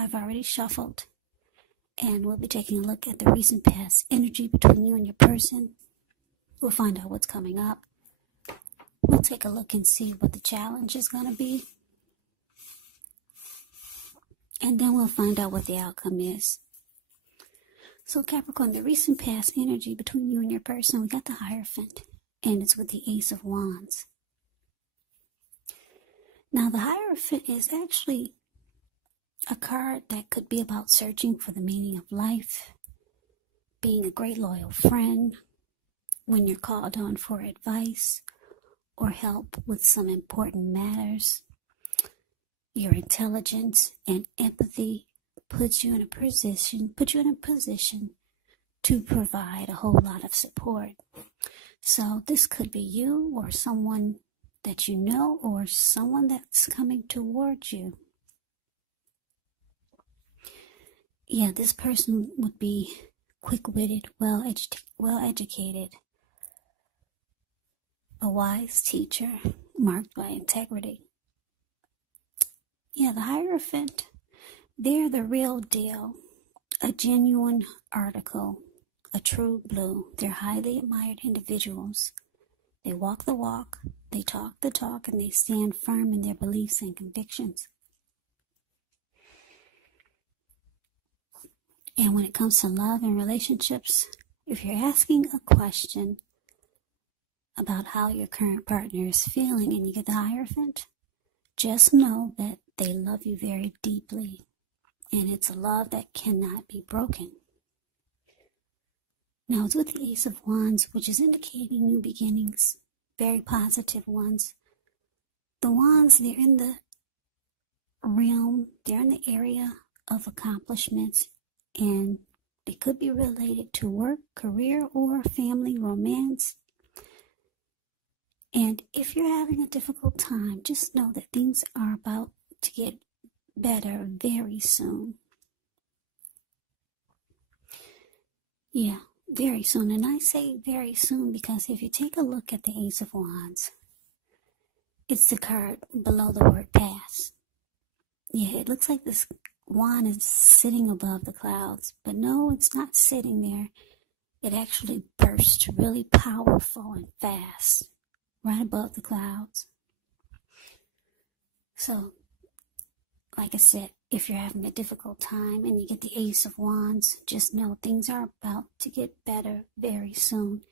I've already shuffled, and we'll be taking a look at the recent past energy between you and your person. We'll find out what's coming up. We'll take a look and see what the challenge is going to be. And then we'll find out what the outcome is. So Capricorn, the recent past energy between you and your person, we got the Hierophant, and it's with the Ace of Wands. Now the Hierophant is actually a card that could be about searching for the meaning of life, being a great loyal friend when you're called on for advice or help with some important matters. Your intelligence and empathy puts you in a position to provide a whole lot of support. So this could be you or someone that you know or someone that's coming towards you. Yeah, this person would be quick-witted, well-educated, a wise teacher marked by integrity. Yeah, the Hierophant, they're the real deal, a genuine article, a true blue. They're highly admired individuals. They walk the walk, they talk the talk, and they stand firm in their beliefs and convictions. And when it comes to love and relationships, if you're asking a question about how your current partner is feeling and you get the Hierophant, just know that they love you very deeply, and it's a love that cannot be broken. Now it's with the Ace of Wands, which is indicating new beginnings, very positive ones. The Wands, they're in the realm, they're in the area of accomplishments, and they could be related to work, career, or family, romance. And if you're having a difficult time, just know that things are about to get better very soon. Yeah, very soon. And I say very soon because if you take a look at the Ace of Wands, it's the card below the word pass. Yeah, it looks like this wand is sitting above the clouds, but no, it's not sitting there. It actually bursts really powerful and fast right above the clouds. So, like I said, if you're having a difficult time and you get the Ace of Wands, just know things are about to get better very soon.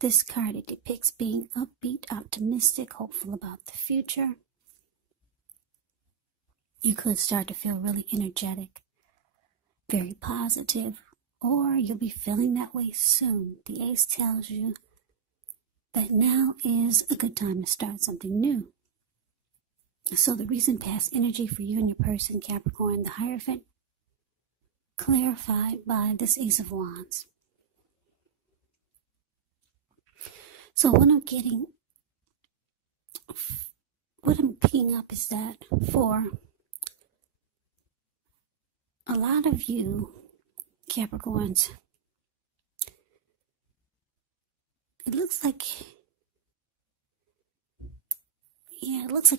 This card, it depicts being upbeat, optimistic, hopeful about the future. You could start to feel really energetic, very positive, or you'll be feeling that way soon. The Ace tells you that now is a good time to start something new. So the recent past energy for you and your person, Capricorn, the Hierophant, clarified by this Ace of Wands. So what I'm picking up is that for a lot of you, Capricorns, it looks like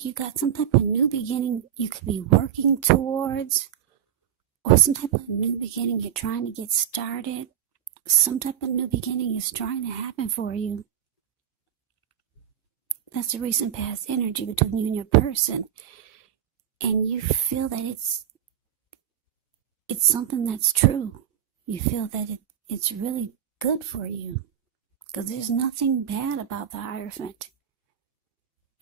you got some type of new beginning you could be working towards, or some type of new beginning you're trying to get started. Some type of new beginning is trying to happen for you. That's the recent past energy between you and your person. And you feel that it's something that's true. You feel that it's really good for you. Because there's nothing bad about the Hierophant.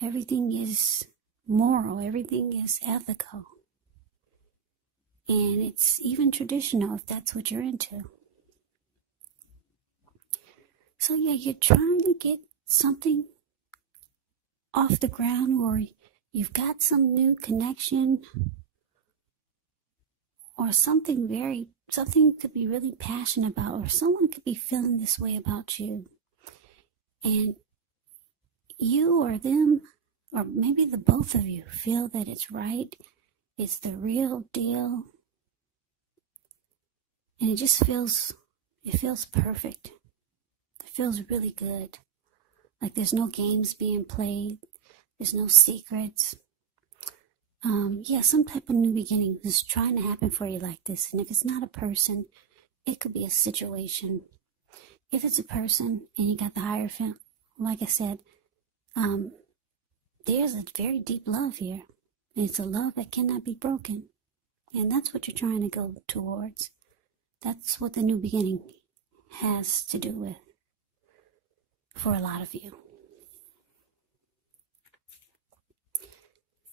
Everything is moral. Everything is ethical. And it's even traditional if that's what you're into. So yeah, you're trying to get something off the ground, or you've got some new connection, or something you could be really passionate about, or someone could be feeling this way about you. And you or them, or maybe the both of you, feel that it's right, it's the real deal, and it feels perfect. It feels really good. Like there's no games being played, there's no secrets. Yeah, some type of new beginning is trying to happen for you like this. And if it's not a person, it could be a situation. If it's a person and you got the Hierophant, like I said, there's a very deep love here. And it's a love that cannot be broken. And that's what you're trying to go towards. That's what the new beginning has to do with for a lot of you.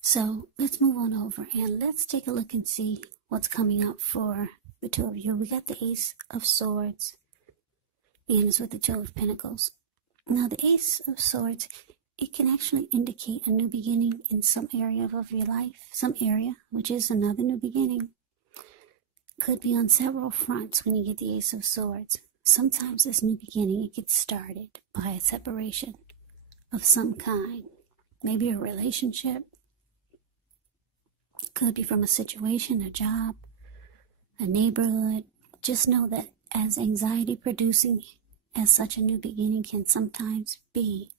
So let's move on over and let's take a look and see what's coming up for the two of you. We got the Ace of Swords and it's with the Two of Pentacles. Now the Ace of Swords, it can actually indicate a new beginning in some area of your life, some area, which is another new beginning. Could be on several fronts when you get the Ace of Swords. Sometimes this new beginning, it gets started by a separation of some kind. Maybe a relationship. Could be from a situation, a job, a neighborhood. Just know that as anxiety producing as such a new beginning can sometimes be,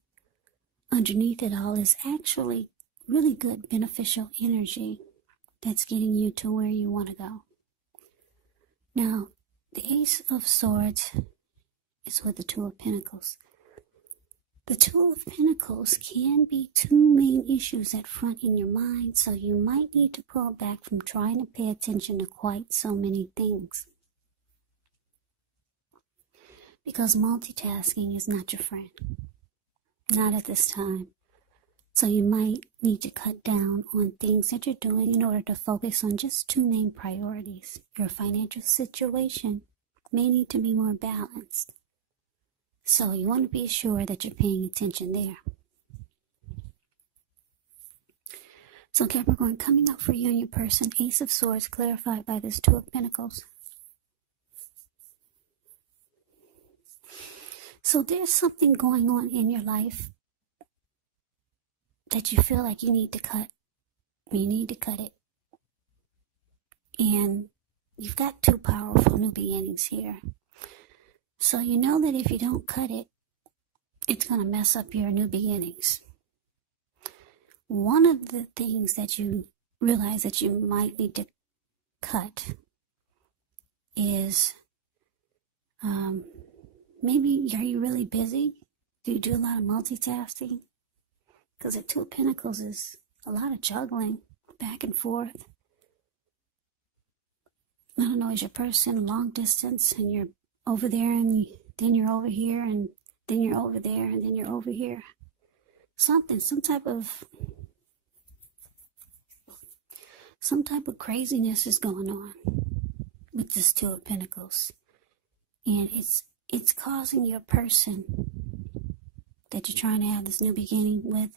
underneath it all is actually really good beneficial energy that's getting you to where you want to go. Now, the Ace of Swords is with the Two of Pentacles. The Two of Pentacles can be two main issues at front in your mind, so you might need to pull back from trying to pay attention to quite so many things. Because multitasking is not your friend. Not at this time. So you might need to cut down on things that you're doing in order to focus on just two main priorities. Your financial situation may need to be more balanced. So you want to be sure that you're paying attention there. So Capricorn, coming up for you and your person, Ace of Swords clarified by this Two of Pentacles. So there's something going on in your life that you feel like you need to cut. You need to cut it. And you've got two powerful new beginnings here. So you know that if you don't cut it, it's going to mess up your new beginnings. One of the things that you realize that you might need to cut is maybe are you really busy? Do you do a lot of multitasking? Because the Two of Pentacles is a lot of juggling back and forth. I don't know, is your person long distance and you're over there and then you're over here and then you're over there and then you're over here? Some type of craziness is going on with this Two of Pentacles. And it's causing your person that you're trying to have this new beginning with,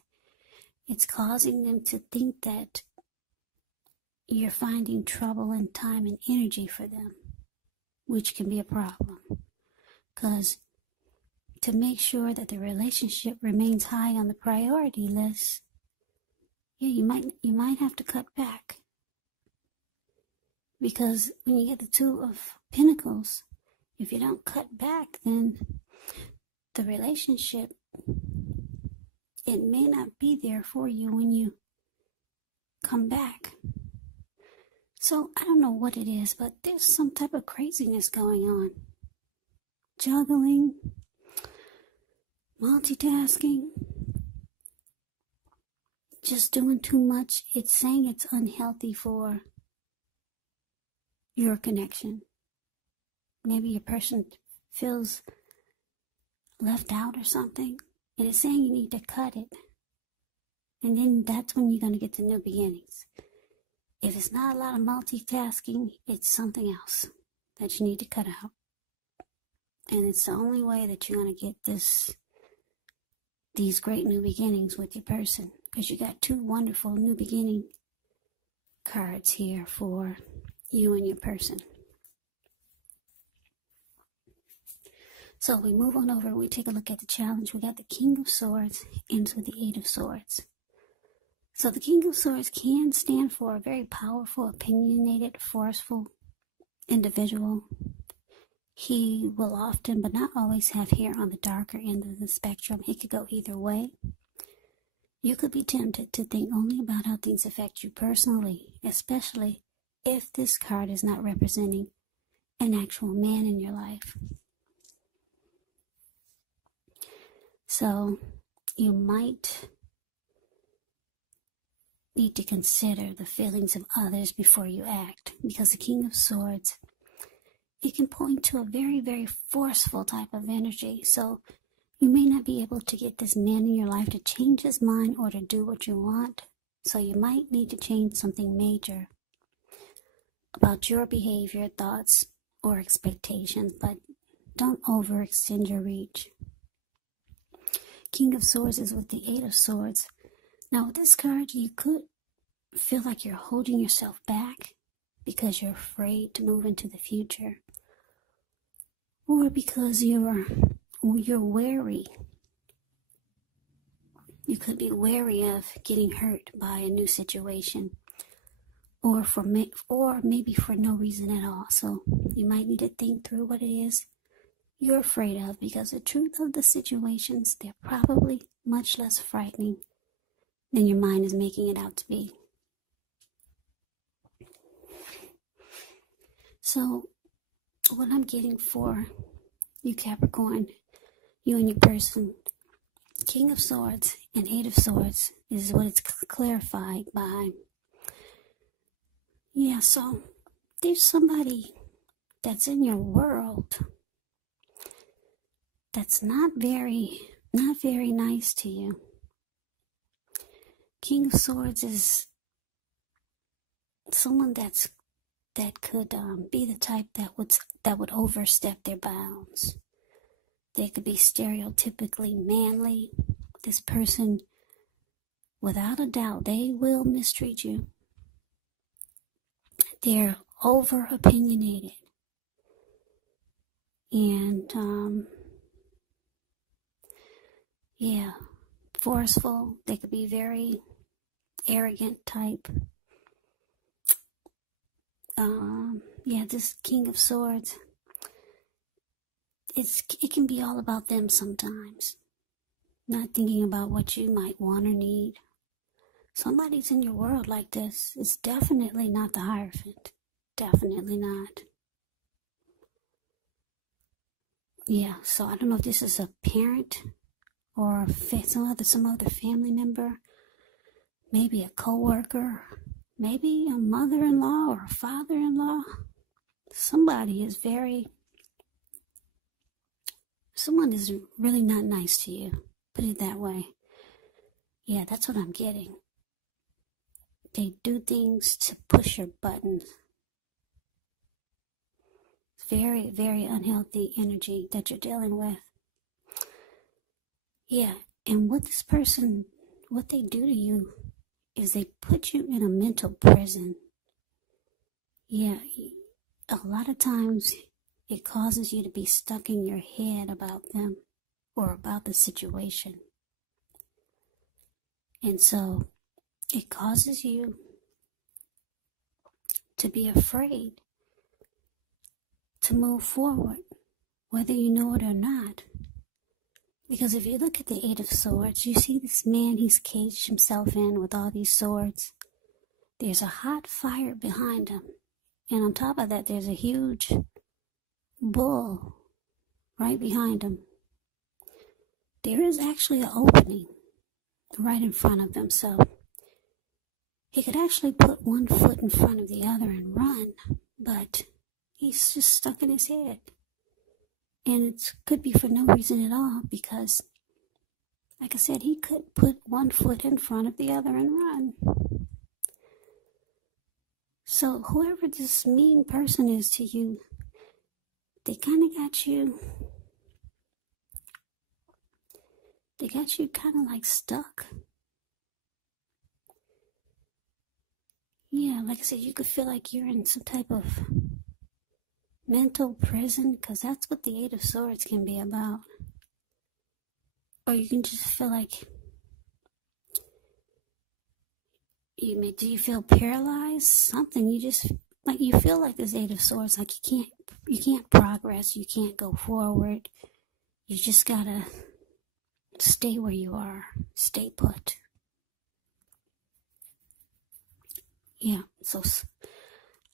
it's causing them to think that you're finding trouble and time and energy for them, which can be a problem. Because to make sure that the relationship remains high on the priority list, yeah, you might have to cut back. Because when you get the Two of Pentacles, if you don't cut back, then the relationship, it may not be there for you when you come back. So I don't know what it is, but there's some type of craziness going on. Juggling, multitasking, just doing too much. It's saying it's unhealthy for your connection. Maybe your person feels left out or something, and it's saying you need to cut it. And then that's when you're going to get the new beginnings. If it's not a lot of multitasking, it's something else that you need to cut out. And it's the only way that you're going to get these great new beginnings with your person. Because you got two wonderful new beginning cards here for you and your person. So we move on over and we take a look at the challenge. We got the King of Swords ends with the Eight of Swords. So the King of Swords can stand for a very powerful, opinionated, forceful individual. He will often, but not always, have hair on the darker end of the spectrum. It could go either way. You could be tempted to think only about how things affect you personally, especially if this card is not representing an actual man in your life. So you might need to consider the feelings of others before you act, because the King of Swords, it can point to a very, very forceful type of energy. So you may not be able to get this man in your life to change his mind or to do what you want. So you might need to change something major about your behavior, thoughts, or expectations, but don't overextend your reach. King of Swords is with the Eight of Swords. Now with this card, you could feel like you're holding yourself back because you're afraid to move into the future, or because you're wary. You could be wary of getting hurt by a new situation, or maybe for no reason at all. So you might need to think through what it is you're afraid of, because the truth of the situations, they're probably much less frightening than your mind is making it out to be. So what I'm getting for you, Capricorn, you and your person, King of Swords and Eight of Swords is what it's clarified by. Yeah, so there's somebody that's in your world that's not very nice to you. King of Swords is someone that could be the type that would overstep their bounds. They could be stereotypically manly. This person, without a doubt, they will mistreat you. They're over opinionated. And yeah, forceful. They could be very arrogant type. Yeah, this King of Swords, it can be all about them sometimes, not thinking about what you might want or need. Somebody's in your world like this. It's definitely not the Hierophant. Definitely not. Yeah, so I don't know if this is a parent or some other family member, maybe a co-worker, maybe a mother-in-law or a father-in-law. Someone is really not nice to you. Put it that way. Yeah, that's what I'm getting. They do things to push your buttons. Very, very unhealthy energy that you're dealing with. Yeah, and what they do to you is they put you in a mental prison. Yeah, a lot of times it causes you to be stuck in your head about them or about the situation. And so it causes you to be afraid to move forward, whether you know it or not. Because if you look at the Eight of Swords, you see this man, he's caged himself in with all these swords. There's a hot fire behind him. And on top of that, there's a huge bull right behind him. There is actually an opening right in front of him. So he could actually put one foot in front of the other and run. But he's just stuck in his head. And it could be for no reason at all, because, like I said, he could put one foot in front of the other and run. So whoever this mean person is to you, they kind of got you kind of like stuck. Yeah, like I said, you could feel like you're in some type of mental prison, because that's what the Eight of Swords can be about. Or you can just feel like do you feel paralyzed? Something, you just like, you feel like this Eight of Swords, like you can't progress, you can't go forward. You just gotta stay where you are, stay put. Yeah, so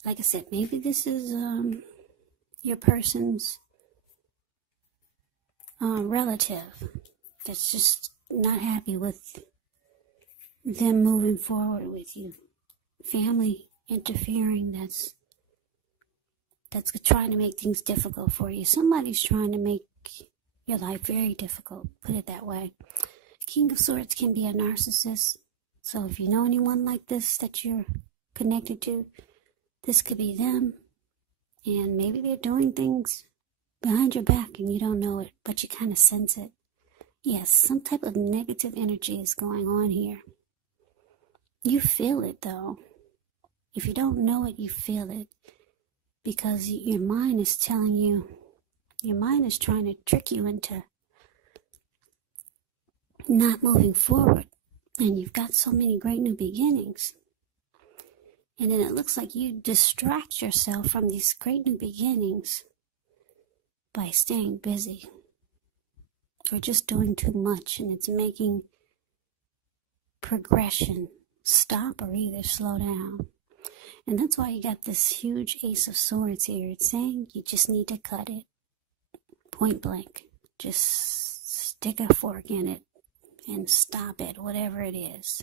like I said, maybe this is your person's relative that's just not happy with them moving forward with you. Family interfering that's trying to make things difficult for you. Somebody's trying to make your life very difficult, put it that way. King of Swords can be a narcissist. So if you know anyone like this that you're connected to, this could be them. And maybe they're doing things behind your back and you don't know it, but you kind of sense it. Yes, some type of negative energy is going on here. You feel it though. If you don't know it, you feel it. Because your mind is telling you, your mind is trying to trick you into not moving forward. And you've got so many great new beginnings. And then it looks like you distract yourself from these great new beginnings by staying busy. Or just doing too much, and it's making progression stop or either slow down. And that's why you got this huge Ace of Swords here. It's saying you just need to cut it. Point blank. Just stick a fork in it and stop it, whatever it is.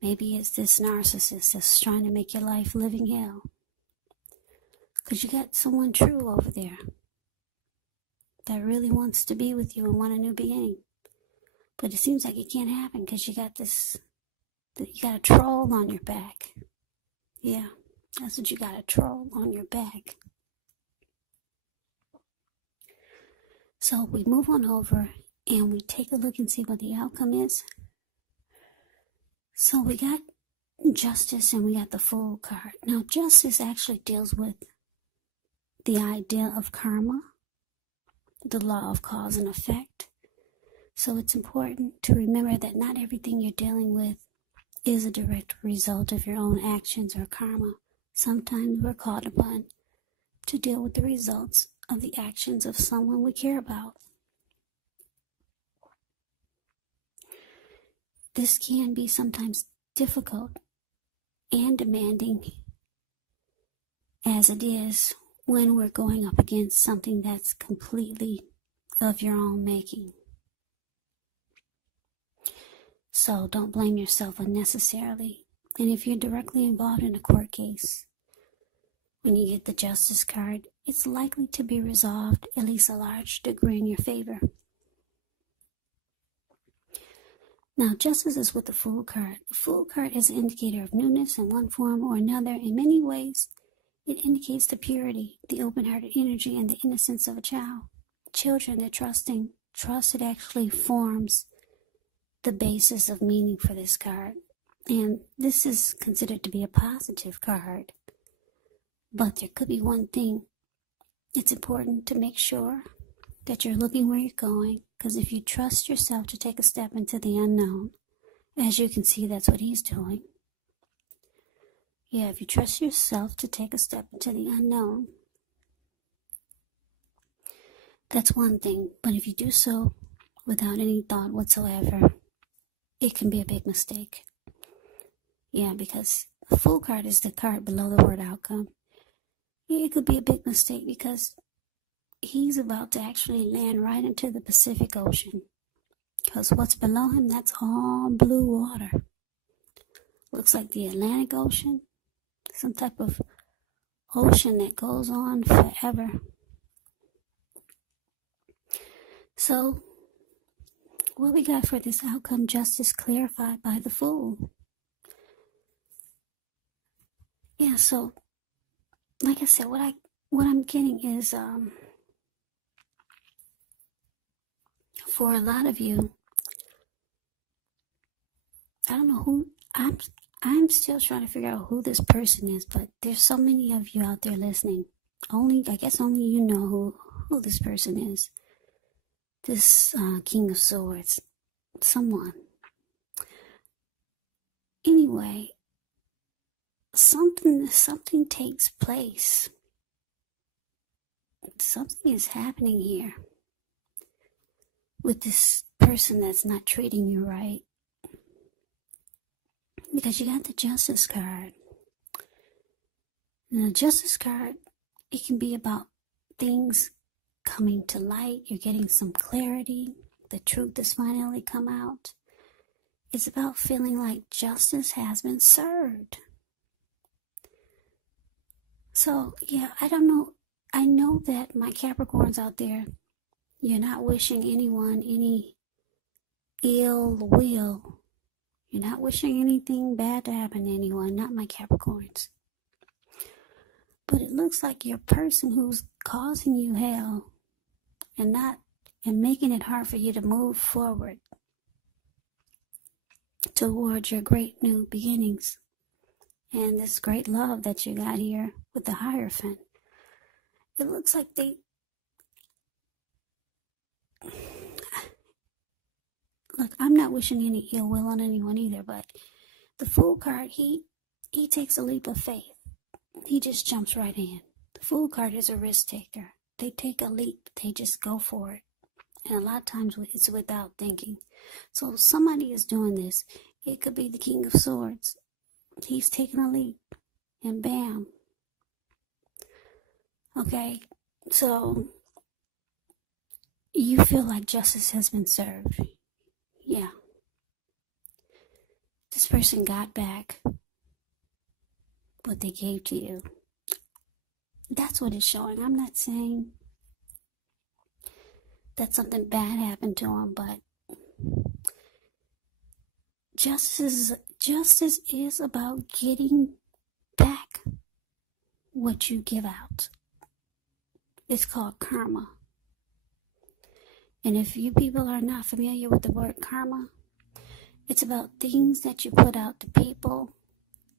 Maybe it's this narcissist that's trying to make your life living hell. Because you got someone true over there that really wants to be with you and want a new beginning. But it seems like it can't happen because you got you got a troll on your back. Yeah, that's what you got, a troll on your back. So we move on over and we take a look and see what the outcome is. So we got Justice and we got the Fool card. Now Justice actually deals with the idea of karma, the law of cause and effect. So it's important to remember that not everything you're dealing with is a direct result of your own actions or karma. Sometimes we're called upon to deal with the results of the actions of someone we care about. This can be sometimes difficult and demanding, as it is when we're going up against something that's completely of your own making. So don't blame yourself unnecessarily. And if you're directly involved in a court case, when you get the Justice card, it's likely to be resolved, at least a large degree, in your favor. Now, Justice is with the Fool card. The Fool card is an indicator of newness in one form or another. In many ways, it indicates the purity, the open-hearted energy, and the innocence of a child. Children, they're trusting. Trust, it actually forms the basis of meaning for this card. And this is considered to be a positive card. But there could be one thing. It's important to make sure that you're looking where you're going, because if you trust yourself to take a step into the unknown, as you can see, that's what he's doing. Yeah, if you trust yourself to take a step into the unknown, that's one thing. But if you do so without any thought whatsoever, it can be a big mistake. Yeah, because the Fool card is the card below the word outcome. Yeah, it could be a big mistake because he's about to actually land right into the Pacific Ocean. Because what's below him, that's all blue water. Looks like the Atlantic Ocean. Some type of ocean that goes on forever. So, what we got for this outcome, Justice clarified by the Fool. Yeah, so, like I said, what I'm getting is, for a lot of you, I don't know who, I'm still trying to figure out who this person is, but there's so many of you out there listening. I guess only you know who this person is. This King of Swords. Someone. Anyway, something takes place. Something is happening here with this person that's not treating you right. Because you got the Justice card. And the Justice card, it can be about things coming to light. You're getting some clarity. The truth has finally come out. It's about feeling like justice has been served. So, yeah, I don't know. I know that my Capricorns out there, you're not wishing anyone any ill will. You're not wishing anything bad to happen to anyone, not my Capricorns. But it looks like your person who's causing you hell and making it hard for you to move forward towards your great new beginnings and this great love that you got here with the Hierophant. It looks like look, I'm not wishing any ill will on anyone either, but the Fool card, he takes a leap of faith. He just jumps right in. The Fool card is a risk taker. They take a leap. They just go for it. And a lot of times it's without thinking. So somebody is doing this. It could be the King of Swords. He's taking a leap. And bam. Okay. So you feel like justice has been served. Yeah. This person got back what they gave to you. That's what it's showing. I'm not saying that something bad happened to them, but justice is about getting back what you give out. It's called karma. And if you people are not familiar with the word karma, it's about things that you put out to people,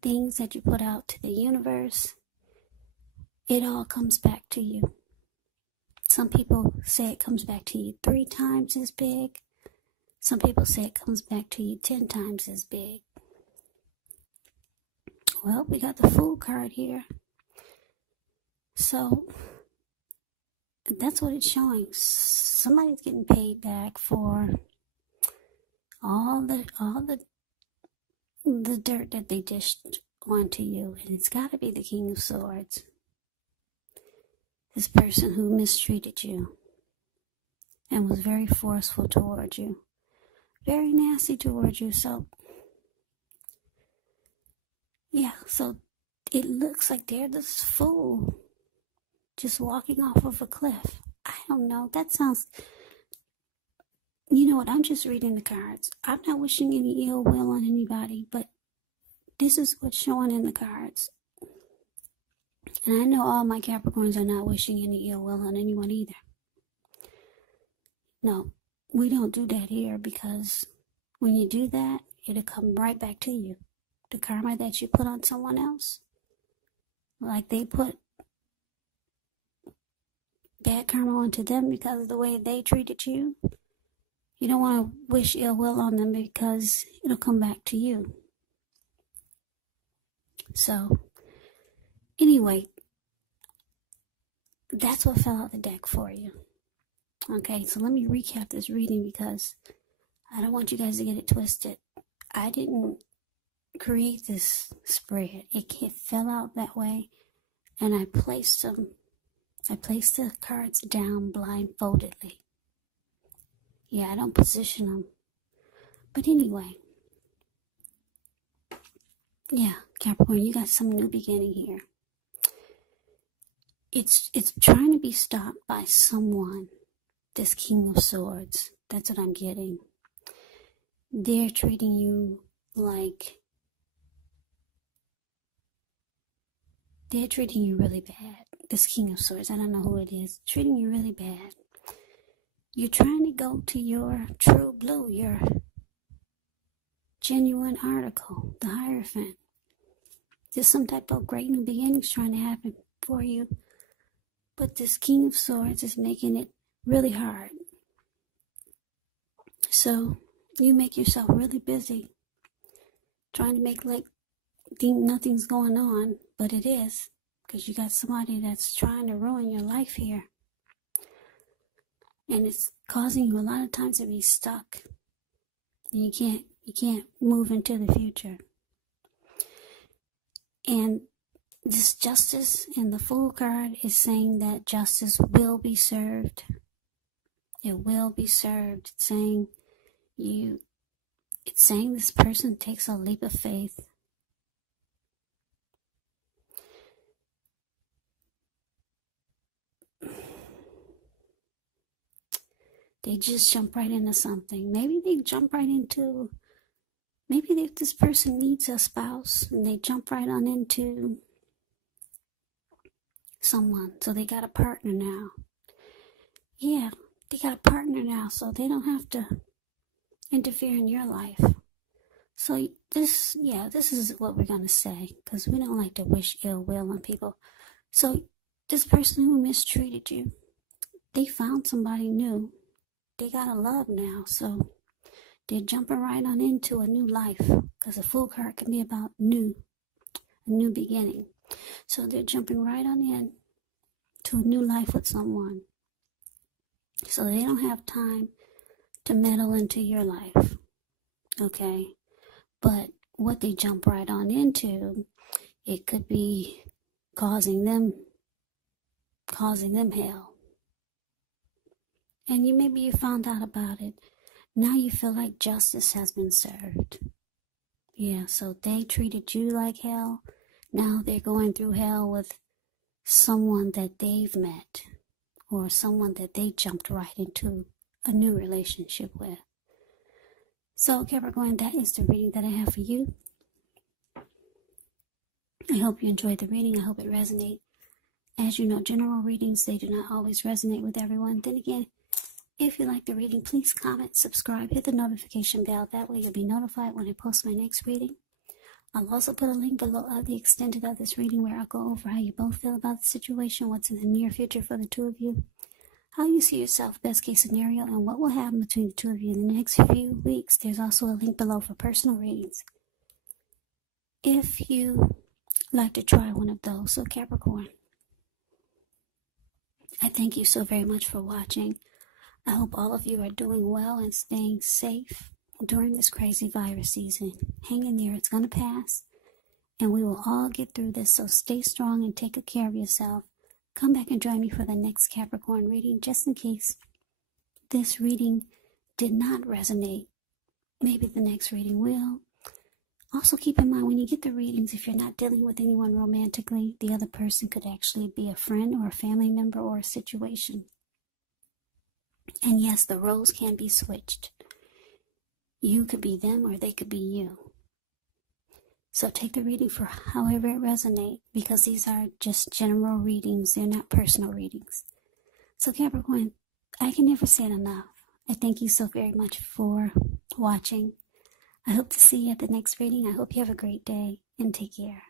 things that you put out to the universe. It all comes back to you. Some people say it comes back to you 3 times as big. Some people say it comes back to you 10 times as big. Well, we got the Fool card here. So that's what it's showing. Somebody's getting paid back for all the dirt that they dished onto you, and it's got to be the King of Swords. This person who mistreated you and was very forceful towards you, very nasty towards you. So yeah, so it looks like they're this fool just walking off of a cliff. I don't know. That sounds, you know what? I'm just reading the cards. I'm not wishing any ill will on anybody, but this is what's showing in the cards. And I know all my Capricorns are not wishing any ill will on anyone either. No, we don't do that here, because when you do that, it'll come right back to you. The karma that you put on someone else, like they put bad karma onto them because of the way they treated you. You don't want to wish ill will on them, because it'll come back to you. So anyway, that's what fell out the deck for you. Okay, so let me recap this reading, because I don't want you guys to get it twisted. I didn't create this spread. It fell out that way, and I placed the cards down blindfoldedly. Yeah, I don't position them. But anyway, yeah, Capricorn, you got some new beginning here. It's trying to be stopped by someone. This King of Swords. That's what I'm getting. They're treating you like... They're treating you really bad. This King of Swords, I don't know who it is. Treating you really bad. You're trying to go to your true blue, your genuine article, the Hierophant. There's some type of great new beginnings trying to happen for you. But this King of Swords is making it really hard. So you make yourself really busy trying to make like think nothing's going on, but it is, because you got somebody that's trying to ruin your life here, and it's causing you a lot of times to be stuck. And you can't move into the future. And this justice in the Fool card is saying that justice will be served. It will be served. It's saying this person takes a leap of faith. They just jump right into something. Maybe this person needs a spouse and they jump right on into someone. So they got a partner now. Yeah, they got a partner now, so they don't have to interfere in your life. So this is what we're going to say, because we don't like to wish ill will on people. So this person who mistreated you, they found somebody new. They got a love now, so they're jumping right on into a new life, because a Fool card can be about a new beginning. So they're jumping right on in to a new life with someone. So they don't have time to meddle into your life, okay? But what they jump right on into, it could be causing them hell. And maybe you found out about it. Now you feel like justice has been served. Yeah, so they treated you like hell. Now they're going through hell with someone that they've met, or someone that they jumped right into a new relationship with. So Capricorn, that is the reading that I have for you. I hope you enjoyed the reading. I hope it resonated. As you know, general readings, they do not always resonate with everyone. Then again, if you like the reading, please comment, subscribe, hit the notification bell. That way you'll be notified when I post my next reading. I'll also put a link below of the extended of this reading where I'll go over how you both feel about the situation, what's in the near future for the two of you, how you see yourself, best case scenario, and what will happen between the two of you in the next few weeks. There's also a link below for personal readings, if you like to try one of those. So Capricorn, I thank you so very much for watching. I hope all of you are doing well and staying safe during this crazy virus season. Hang in there, it's going to pass, and we will all get through this. So stay strong and take good care of yourself. Come back and join me for the next Capricorn reading, just in case this reading did not resonate. Maybe the next reading will. Also keep in mind, when you get the readings, if you're not dealing with anyone romantically, the other person could actually be a friend or a family member or a situation. And yes, the roles can be switched. You could be them or they could be you. So take the reading for however it resonates, because these are just general readings. They're not personal readings. So Capricorn, I can never say it enough. I thank you so very much for watching. I hope to see you at the next reading. I hope you have a great day and take care.